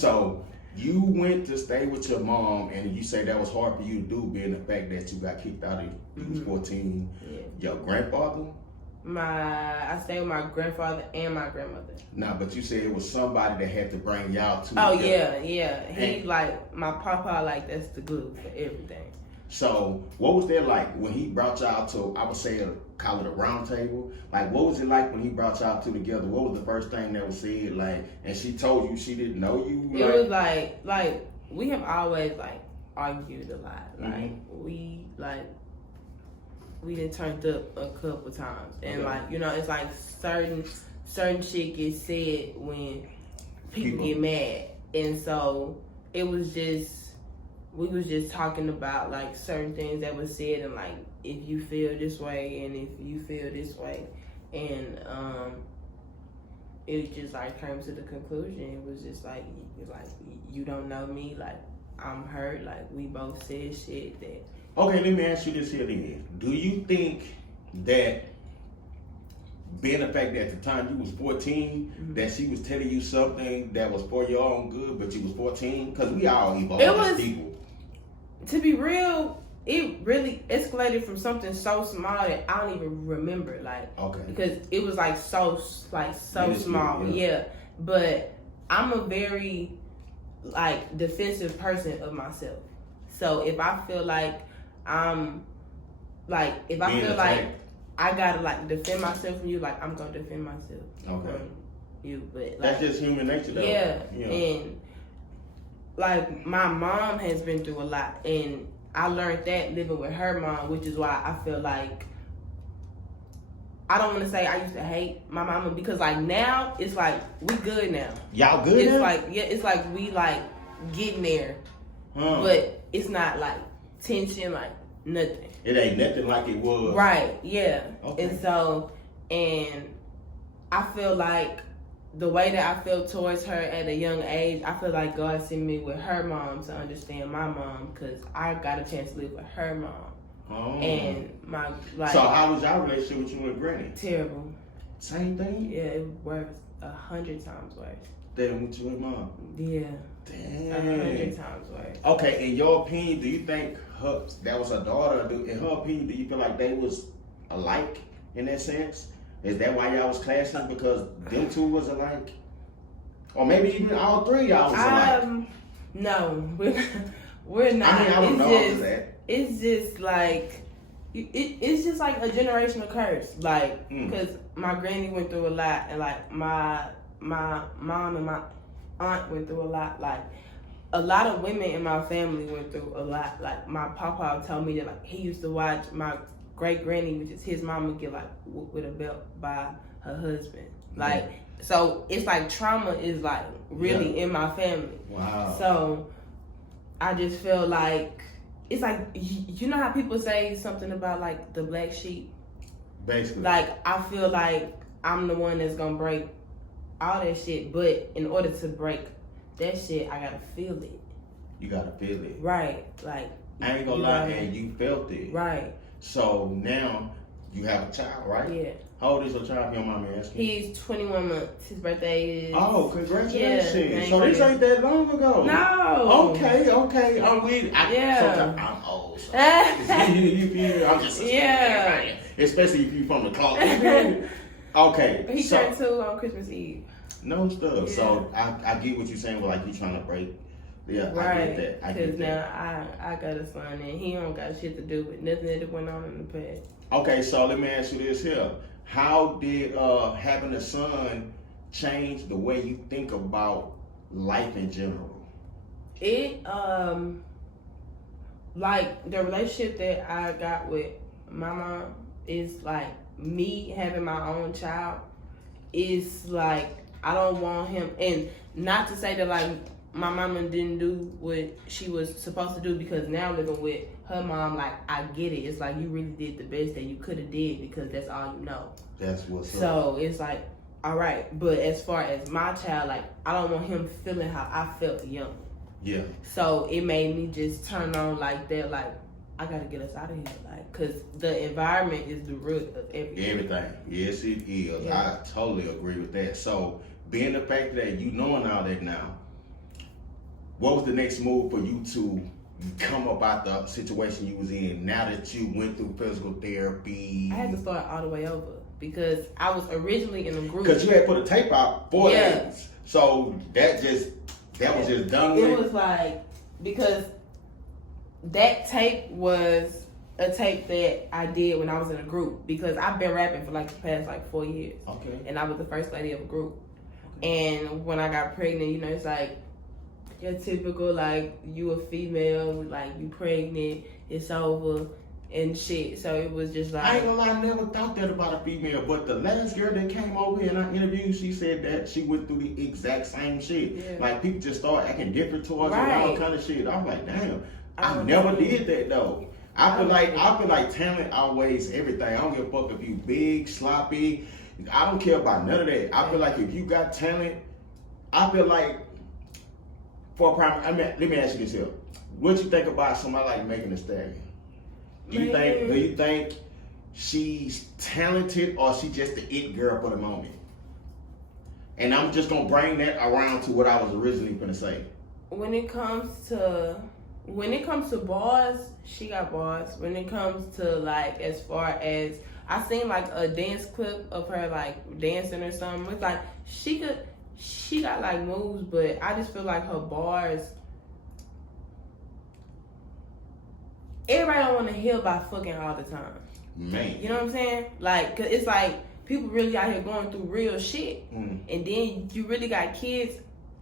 So you went to stay with your mom, and you say that was hard for you to do, being the fact that you got kicked out. You was 14. Yeah. Your grandfather? I stayed with my grandfather and my grandmother. Nah, but you said it was somebody that had to bring y'all to. Oh yeah. He like my papa, like that's the glue for everything. So what was that like when he brought y'all to? I would say call it a round table. Like what was it like when he brought y'all two together? What was the first thing that was said? Like, and she told you she didn't know you. It was like we have always like argued a lot. Like we done turned up a couple times, and like it's like certain shit gets said when people get mad, and so it was just we was just talking about like certain things that was said, and like if you feel this way and if you feel this way, and it just like came to the conclusion. It was just like you don't know me, like I'm hurt, like we both said shit that. Okay, let me ask you this here then. Do you think that being the fact that at the time you was 14, that she was telling you something that was for your own good, but you was 14? Because we all evolve as people. To be real, it really escalated from something so small that I don't even remember. Like, because it was like so small. Yeah. But I'm a very like defensive person of myself. So if I feel like if I feel like I gotta like defend myself from you, like I'm gonna defend myself from you. But like, that's just human nature though. Yeah. And like my mom has been through a lot, and I learned that living with her mom, which is why I feel like I don't want to say I used to hate my mama, because like now it's like we good now. Y'all good? It's now? like it's like we like getting there, but it's not like tension, like nothing. It ain't nothing like it was. Right, yeah. Okay. And so, and I feel like the way that I felt towards her at a young age, I feel like God sent me with her mom to understand my mom, because I got a chance to live with her mom. Oh. And my like. So how was y'all relationship with you and Granny? Terrible. Same thing? Yeah, it was 100 times worse. Than with you and mom? Yeah. Damn. 100 times worse. Okay, in your opinion, do you think that was her daughter? In her opinion, do you feel like they was alike in that sense? Is that why y'all was clashing, because them two was alike? Or maybe even all three of y'all was alike? No, we're not. I mean, I would know that. It's just like it's just like a generational curse. Like, because my granny went through a lot, and like my mom and my aunt went through a lot. Like, a lot of women in my family went through a lot. Like, my papa told me that like he used to watch my great granny, which is his mama, get like whooped with a belt by her husband. Like, so it's like trauma is like really in my family. Wow. So I just feel like it's like, you know how people say something about like the black sheep? Basically. Like, I feel like I'm the one that's gonna break all that shit, but in order to break that shit, I gotta feel it. You gotta feel it. Right. Like, I ain't gonna lie, and you felt it. Right. So now you have a child, right? Yeah. How old is your child, if your mama asking? He's 21 months. His birthday is... Oh, congratulations. Yeah, so this ain't that long ago. No. Okay. I'm with it. Sometimes I'm old. So you feel? I'm just especially if you from the clock. Okay. He turned 2 on Christmas Eve. No stuff. Yeah. So I get what you're saying, but like you trying to break. Yeah, right. I get that. Because now I got a son, and he don't got shit to do with nothing that went on in the past. Okay, so let me ask you this here. How did having a son change the way you think about life in general? It like the relationship that I got with my mom is like me having my own child. Is like I don't want him, and not to say that like my mama didn't do what she was supposed to do, because now living with her mom, like I get it. It's like you really did the best that you could have did, because that's all you know. That's what's up. So it's like, all right, but as far as my child, like I don't want him feeling how I felt young. Yeah. So it made me just turn on like that, like I gotta get us out of here, like, cause the environment is the root of everything. Everything. Yes, it is. Yeah. I totally agree with that. So being the fact that you knowing all that now, what was the next move for you to come up out the situation you was in now that you went through physical therapy? I had to start all the way over because I was originally in a group. Because you had put a tape out 4 days. So that was just done with? It was like, because that tape was a tape that I did when I was in a group, because I've been rapping for like the past like 4 years. Okay. And I was the first lady of a group. Okay. And when I got pregnant, you know, it's like your typical, like, you a female, like, you pregnant, it's over and shit. So it was just like, I ain't gonna lie, I never thought that about a female, but the last girl that came over here and I interviewed, she said that she went through the exact same shit. Yeah. Like, people just start acting different towards her and all kind of shit. I was like, damn, I never did that though. I feel like talent outweighs everything. I don't give a fuck if you big, sloppy. I don't care about none of that. I feel like if you got talent, I feel like let me ask you this here. What you think about somebody like Megan Thee Stallion? Do you think she's talented or she just the it girl for the moment? And I'm just gonna bring that around to what I was originally gonna say. When it comes to bars, she got bars. When it comes to, like, as far as, I seen like a dance clip of her like dancing or something. It's like she got like moves, but I just feel like her bars, everybody don't want to hear about fucking all the time. Man. You know what I'm saying? Like, cause it's like people really out here going through real shit. And then you really got kids,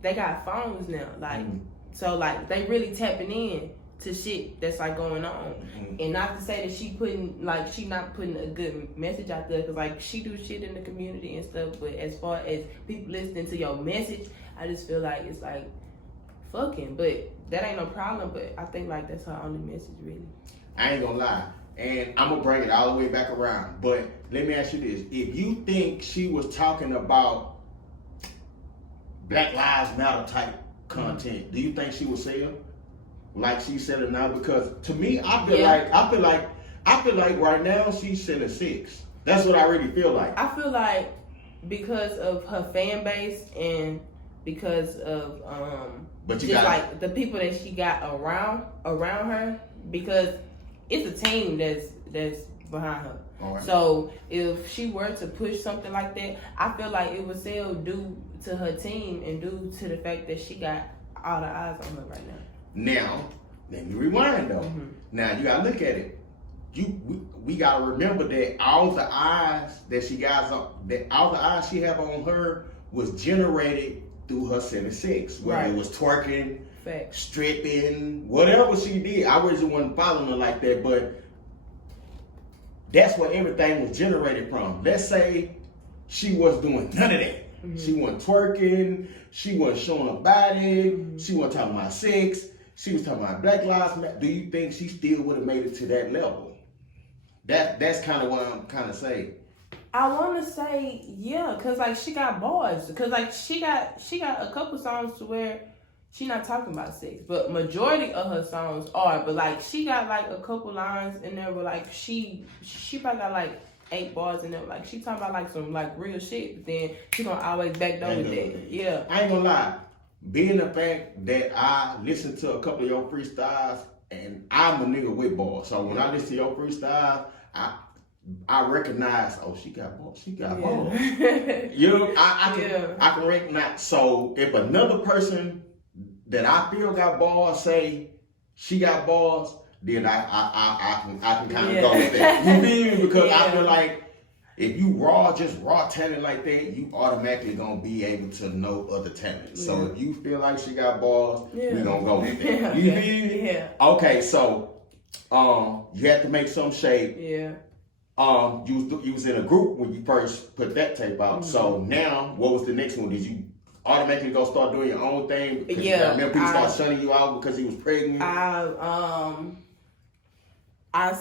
they got phones now. Like, so like they really tapping in to shit that's like going on. And not to say that she not putting a good message out there, cause like she do shit in the community and stuff, but as far as people listening to your message, I just feel like it's like fucking, but that ain't no problem. But I think like that's her only message really. I ain't gonna lie, and I'm gonna bring it all the way back around, but let me ask you this. If you think she was talking about Black Lives Matter type content, do you think she would say it like she said it now? Because to me, I feel like right now she's selling 6. That's what I really feel like. I feel like because of her fan base and because of like the people that she got around her, because it's a team that's behind her. Right. So if she were to push something like that, I feel like it would sell due to her team and due to the fact that she got all the eyes on her right now. Now, let me rewind though. Now you gotta look at it. We gotta remember that all the eyes that she got all the eyes she have on her was generated through her 76. Whether it was twerking, stripping, whatever she did. I really wasn't following her like that, but that's where everything was generated from. Let's say she was doing none of that. She wasn't twerking, she wasn't showing her body, she wasn't talking about sex, she was talking about Black Lives Matter. Do you think she still would have made it to that level? That's kind of what I'm kind of saying. I want to say, yeah, cause like she got bars, cause like she got a couple songs to where she not talking about sex, but majority of her songs are. But like she got like a couple lines in there where like she probably got like 8 bars in there. Like she talking about like some like real shit, but then she gonna always back down with that. Yeah. I ain't gonna lie. Being the fact that I listened to a couple of your freestyles, and I'm a nigga with bars, so when I listen to your freestyles, I recognize, oh, she got bars. She got bars. You know, I can recognize. So if another person that I feel got bars say she got bars, then I can kind of go with that. You feel me? Because I feel like if you just raw talent like that, you automatically gonna be able to know other talent. So if you feel like she got bars, we gonna go with that. You feel me? Yeah. Okay, so you had to make some shape. Yeah. You was in a group when you first put that tape out. So now, what was the next one? Did you automatically go start doing your own thing? Yeah. Remember people start shunning you out because he was pregnant? I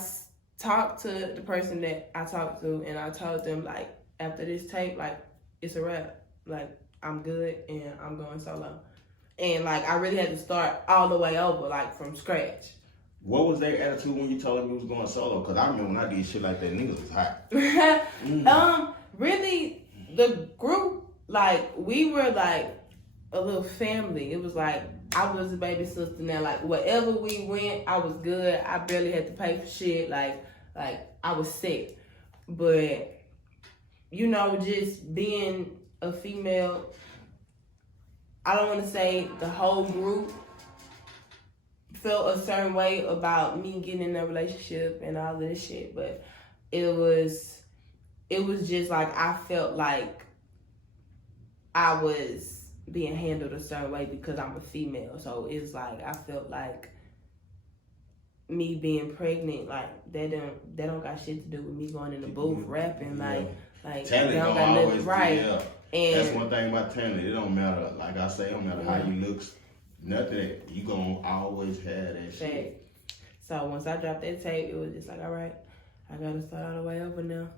talked to the person that I talked to, and I told them, like, after this tape, like, it's a wrap. Like, I'm good, and I'm going solo. And, like, I really had to start all the way over, like, from scratch. What was their attitude when you told them you was going solo? Because I remember when I did shit like that, niggas was hot. Really, the group, like, we were, like, a little family. It was like I was a baby sister now. Like wherever we went, I was good. I barely had to pay for shit. Like I was set. But you know, just being a female, I don't want to say the whole group felt a certain way about me getting in a relationship and all this shit, but it was just like I felt like I was being handled a certain way because I'm a female. So it's like I felt like me being pregnant, like that don't got shit to do with me going in the booth rapping, like talent they don't don't got always nothing right. Yeah. And that's one thing about talent. It don't matter. Like I say, it don't matter how you look. Nothing. You gonna always have that shit. So once I dropped that tape, it was just like, all right, I gotta start all the way over now.